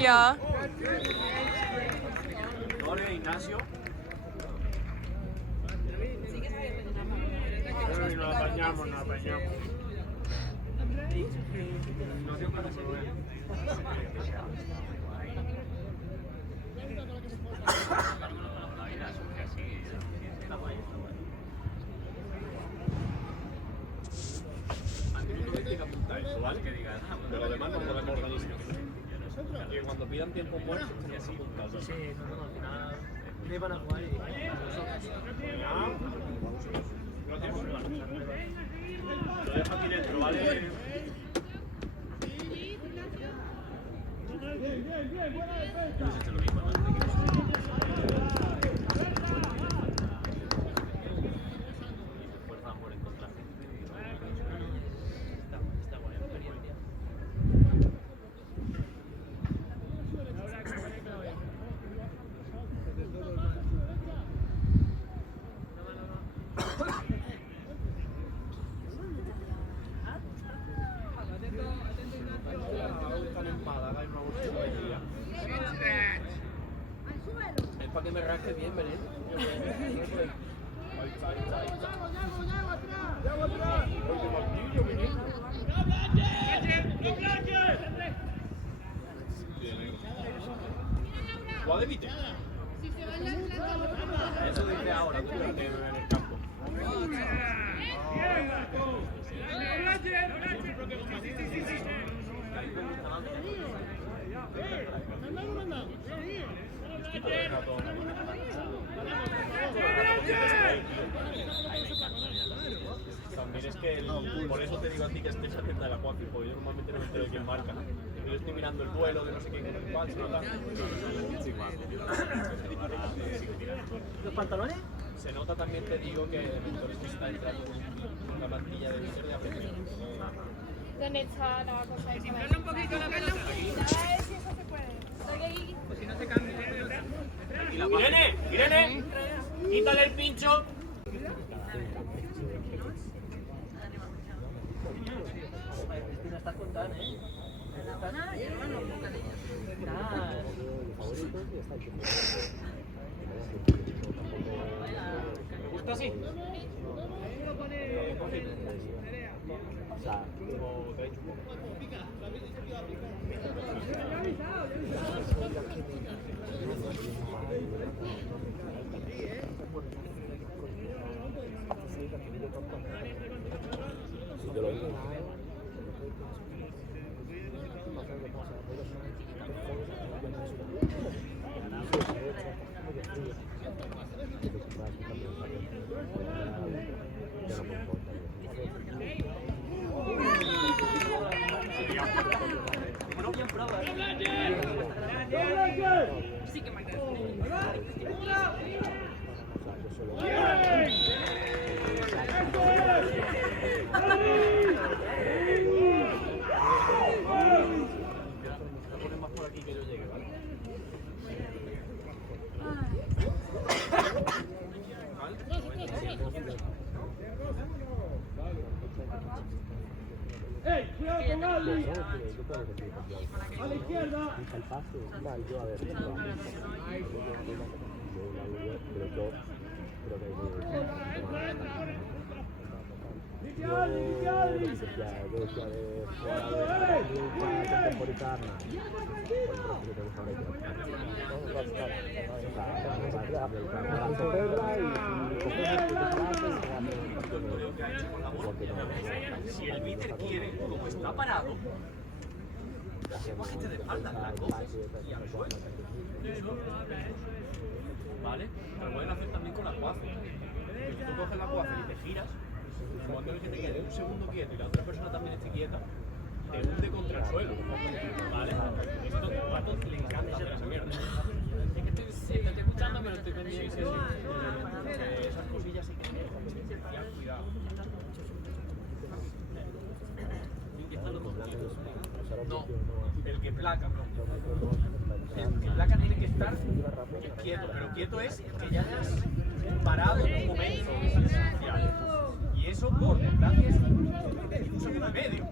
Ja. Hola, Ignacio. Nos apañamos, nos apañamos. Ignacio para volver. ¿Vale? Pero además no podemos organizar. Que cuando pidan tiempo muerto, tenía así apuntado. Sí, no, al final me iban a jugar y Lo dejo aquí dentro, ¿vale? está buena experiencia. Están en Málaga y una bolsa de día. Es para que me rasque bien, ¿verdad? Ahí está, ahí está, ahí está. ¿Cuál de Vite? Eso dice ahora, tú en el campo. También es que por eso te digo a ti que estés atenta de la cuatro, porque yo normalmente no me entero de quién marca. Yo estoy mirando el duelo de no sé quién con el cual, se nota. ¿Los pantalones? Se nota también, te digo, que el mentor está entrando con la plantilla de Víctor de aprendizaje. ¿Dónde está la cosa esa? Un poquito la pelota. A ver si eso se puede. Pues si no se cambia. ¡Irene! ¡Irene! ¡Quítale el pincho! Cristina, estás contando, ¿eh? ¿Te gusta así? Sí que me Pones más por aquí que yo llegue, ¿vale? ¡Ey! ¡Cuidado con Ali! ¡A la izquierda! Si el Víter quiere, como está parado, hacemos este de espalda, la coges y al suelo. ¿Vale? Lo pueden hacer también con la cuace. Si tú coges la cuace y te giras, en el momento en el que te quede un segundo quieto y la otra persona también esté quieta, te hunde contra el suelo. ¿Vale? Esto a Pato le encanta hacer esa mierda. Es que estoy escuchando, pero estoy pendiente. Sí, sí. Esas cosillas sí que hay cuidado. No, el que placa, no. El que placa tiene que estar quieto, pero quieto es que ya hayas parado en un momento esencial. Y eso, por desgracia, es un segundo y medio.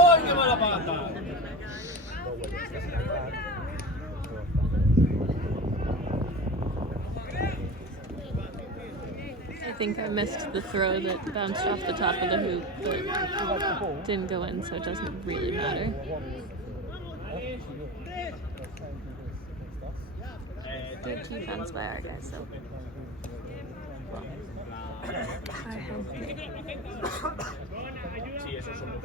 ¡Ay, qué mala pata! I think I missed the throw that bounced off the top of the hoop, but didn't go in, so it doesn't really matter. Good defense by our guys, so. Sí, esos son los.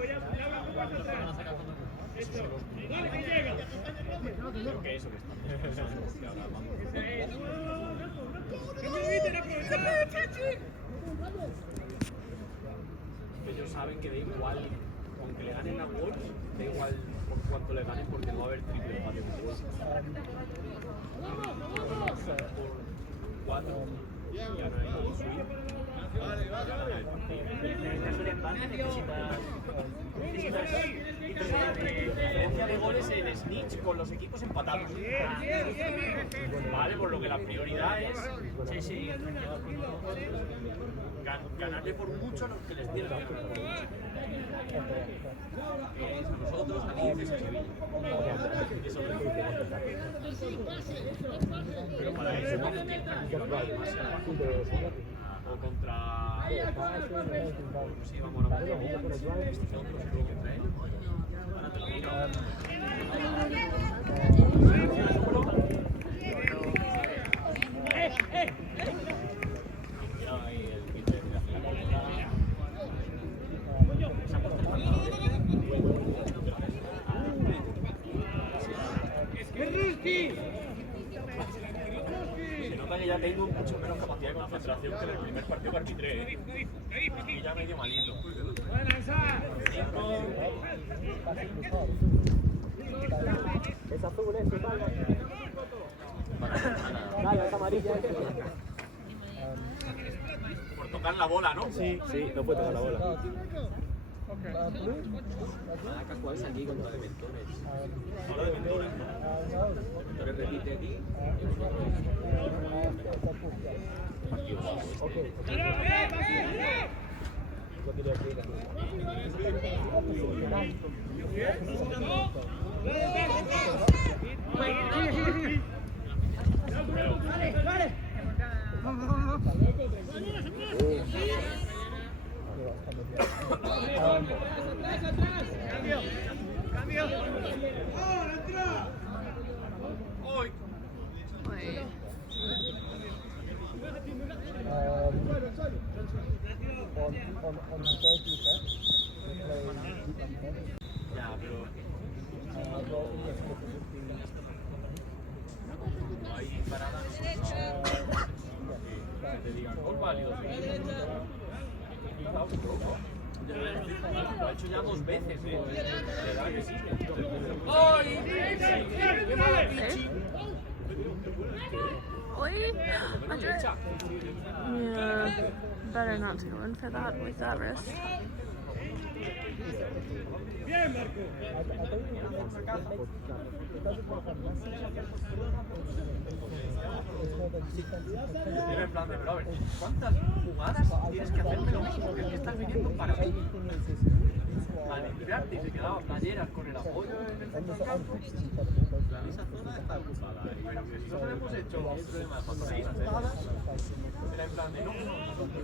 Esos son los. Creo que eso que están. Ellos saben que da igual, aunque le ganen a Wolves, da igual por cuánto le ganen porque no va a haber triple empate con Wolves. Por 4 ya no hay subir. Diferencia de goles en snitch con los equipos empatados. Vale, por lo que la prioridad es ganarle por mucho a los que les dieron. A nosotros, a Leeds y a Sevilla. Eso es lo que pero para eso tienes que ir tranquilo, no hay más. O contra... Sí, vamos a ver. Este otro se tiene que traer. Ahora te lo miro. Mira ahí el kit de se nota que ya tengo mucho menos capacidad de concentración que en el primer partido que arbitré, y ya medio malito. Es azul, es Vale, es amarilla. Por tocar la bola, ¿no? Sí, no puede tocar la bola. Maracas jugáis aquí contra Dementores. Ahora de Mentores, ¿no? Dementores repite aquí. Ya, pero... Hay paradas que te digan gol válido. Lo ha hecho ya 2 veces, ¿eh? Le da que sí. ¡Ay! ¡Qué mala pichi! Yeah, better not to go in for that with that wrist. En plan de, pero a ver, ¿cuántas jugadas tienes que hacerme lo mismo? Porque aquí estás viniendo para mí. Vale, limpiarte y se quedaban playeras con el apoyo en el centro del campo. Esa zona está ocupada. Pero que si nosotros hemos hecho un problema de 6 jugadas, era en plan de, no, el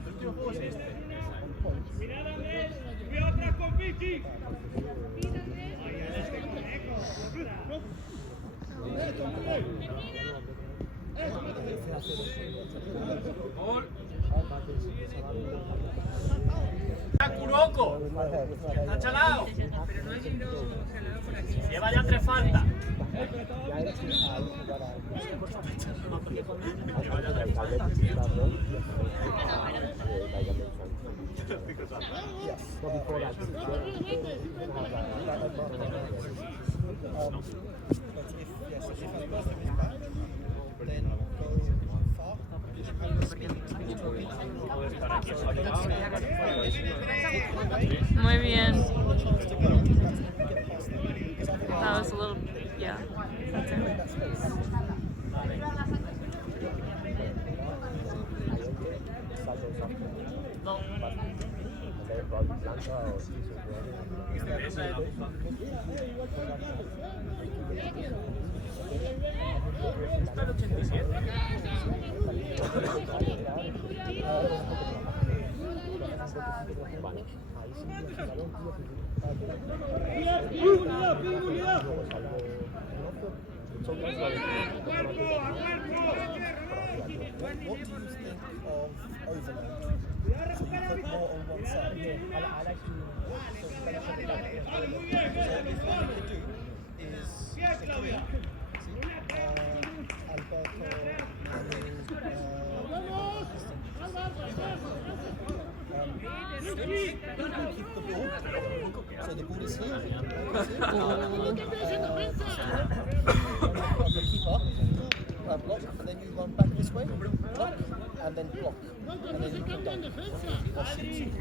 último juego es este. ¡Cuidado atrás con Vicky! Gol. Kuroko. Está chalado. Lleva ya 3 faltas. Lleva ya 3 faltas. Muy bien. That was a little, yeah. That's it. Está el 87. So the ball is here. The keeper, block, and then you run back this way, block, and then block, and then you come down. That's it.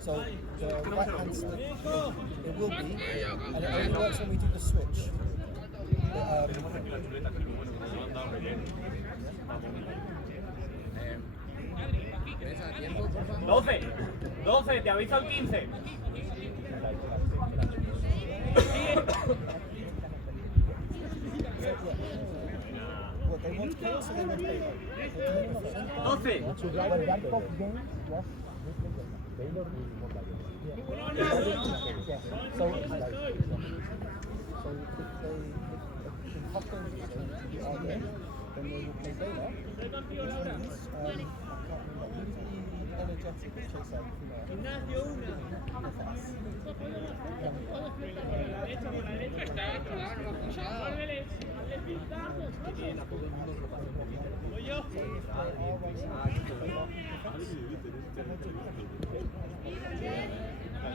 So the right hand side, it will be, and it only works when we do the switch. 12, te aviso al 15. What they want chaos or they want favor? 12. Then they will play Vela, which means energetic chase out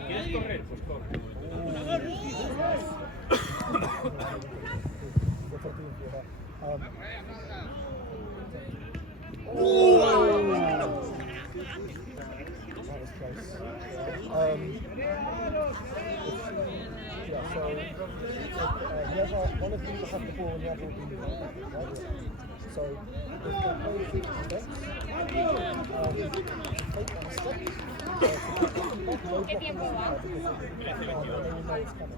¿Quieres correr? Pues corre. one of them will have the ball and the other will be right? So if they play a few steps, take one step, ¿Qué tiempo va?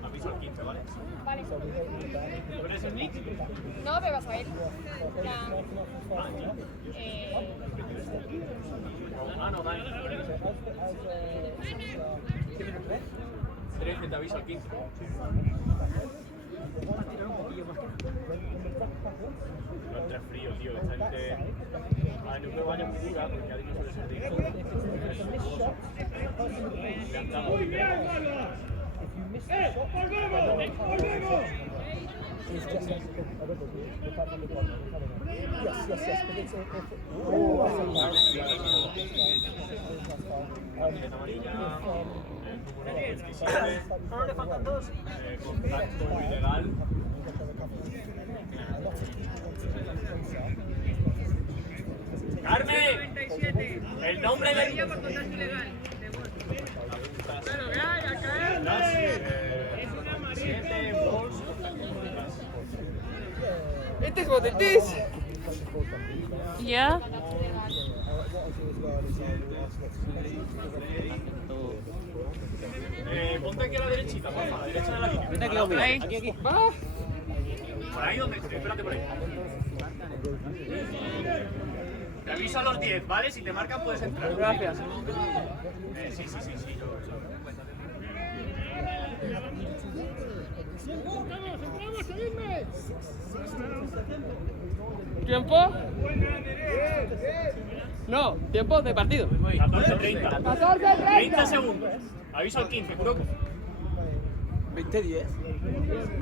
Aviso al 15, ¿vale? Vale. ¿Tú eres el Nick? No, pero vas a ver. Ah, no, Dani. 13, te aviso al 15. No entres frío, tío. Esta gente... A ver, no creo que vaya muy dura, porque ha dicho que suele ser duro. Le han dado muy bien. it's just like the 500 one. Yes, but it's Ahora le faltan 2. Contacto ilegal. ¡Carmen! El nombre del... Este es Botetis. Yeah? Ponte aquí a la derechita, por favor, a la derecha de la línea. Vete aquí, hombre. Ahí. Aquí. Por ahí donde esté, espérate por ahí. Te aviso a los 10, ¿vale? Si te marcan puedes entrar. Gracias. Sí. ¿Tiempo? No, tiempo de partido. 14-30. 14-30. 30 segundos. Aviso al 15, Kuroko. 20-10.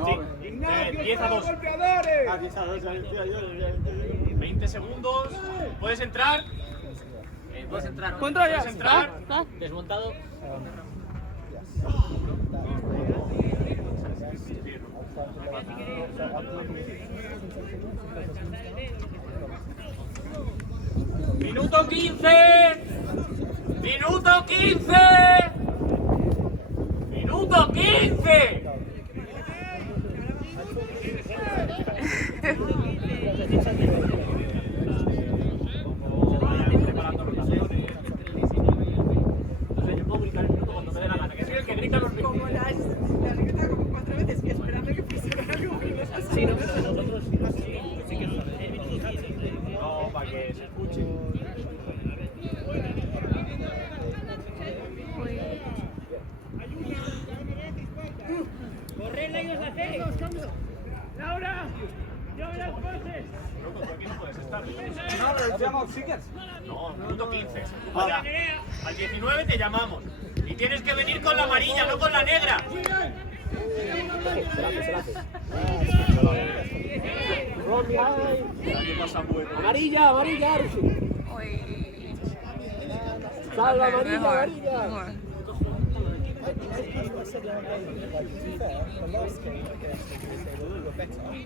Sí, 10-2. 20 segundos. ¿Puedes entrar? ¿Puedes entrar? Contra ya. ¿Puedes entrar? Ah, Desmontado. ¡Minuto 15! ¡Minuto 15! ¡Minuto 15! Preparando rotaciones. No sé, yo puedo gritar el minuto cuando me dé la gana. Que soy el que grita los minutos. Como las grita como 4 veces que esperando que pusiera algo que no se Sí, no, pero nosotros sí que no, para que se escuche. Correrla y os la hacéis. Laura, yo me las poses. Loco, tú aquí no puedes estar. No, lo llamo Seekers. No, minuto 15. Vaya. Al 19 te llamamos. Y tienes que venir con la amarilla, no con la negra. Amarilla, amarilla, Archie. Salva, amarilla, amarilla. more. I said the other day, like, to be fair, the last game against the we were better in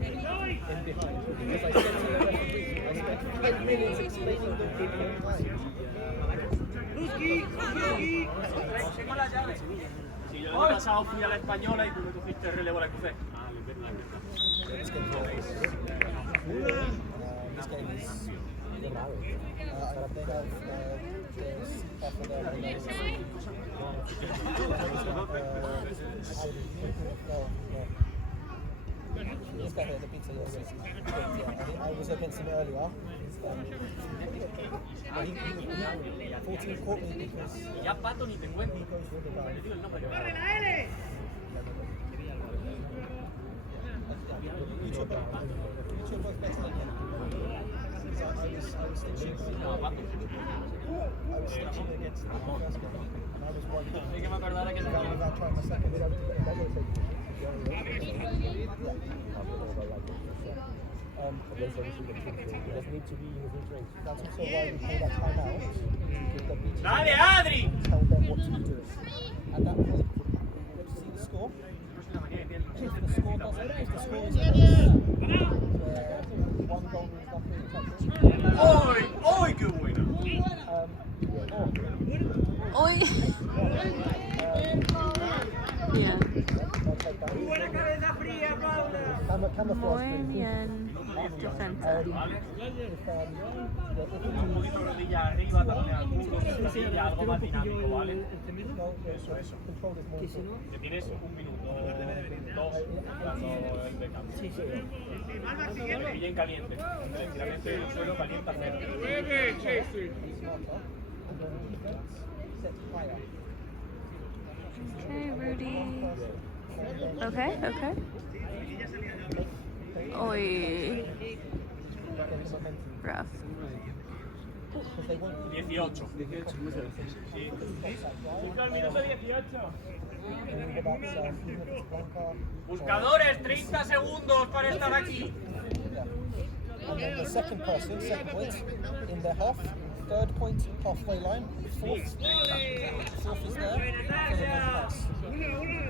behind. Because I said to the referee, I spent 10 minutes explaining the game. Si yo el año pasado fui a la española y tú me cogiste relevo a la crucé. This game is they have there's half of their this guy here, the pizza, I was against him earlier. He 14 caught me because Y ya Pato ni te encuentro. he goes with the guy. Le digo el nombre. You two are both better than him. I was stitching. No, Pato. I was stitching against him in the first game, and I was one down. Hay que me acordara que se Without trying my second. That's also why we play that time out. ¡Dale, Adri! Tell them what to do. At that point, let's see the score. If the score doesn't, if the score is one goal is nothing, ¡Ay! ¡Ay, qué buena! Oi. Yeah. Buena cabeza fría, Paula. Muy bien. Defensa. Un poquito rodilla arriba, también al culo, rodilla, algo más dinámico, ¿vale? Eso. Que tienes un minuto, dos, dando el recambio. Que te pillen caliente. Literalmente el suelo calienta cero. Okay, Rudy. Okay, okay. Oi. Rough. 18. Sí. Al minuto 18. Buscadores, 30 segundos para estar aquí. And then the second person, second point, in their half, third point, halfway line, fourth is there for the long pass. We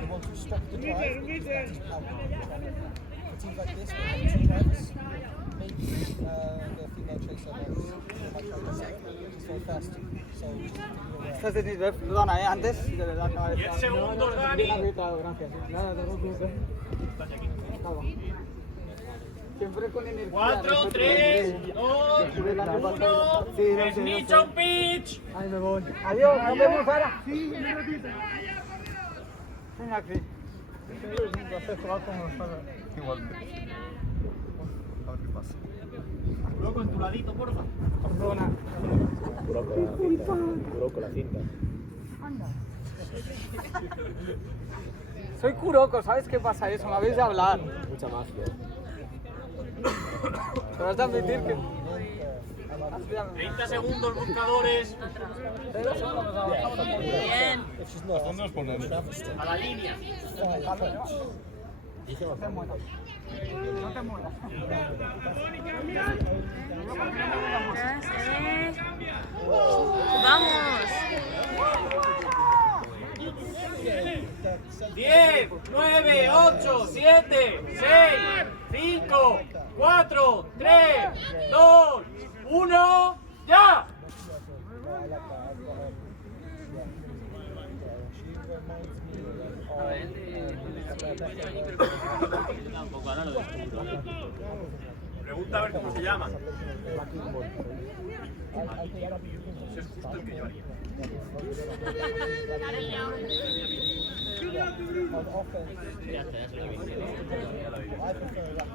want to stop the drive because that is power. For teams like this, we have two drivers, maybe the female chaser might try to say, she's very fast, so just to be aware. Perdona, antes de verdad acaba de 10 segundos, Dani. Gracias. Nada, no te preocupes. Siempre con energía. 4, 3, 2, 1. Es Nicho Pitch. Ahí me voy. Adiós, nos vemos ahora. Sí, un ratito. Venga, aquí. Un placer jugar con nosotros. Igualmente. A ver qué pasa. Loco, en tu ladito, porfa. Perdona. Curó con la cinta. Soy Kuroko, ¿sabes qué pasa eso? Me habéis de hablar. Mucha magia. Te vas a admitir que... 30 segundos, buscadores. Bien. ¿Dónde os ponemos? A la línea. No te mueras. No te mueras. Vamos. 10, 9, 8, 7, 6, 5, 4, 3, 2, 1, ¡ya! Pregunta a ver cómo se llama. Ese es justo el que yo haría. On offense, I prefer that.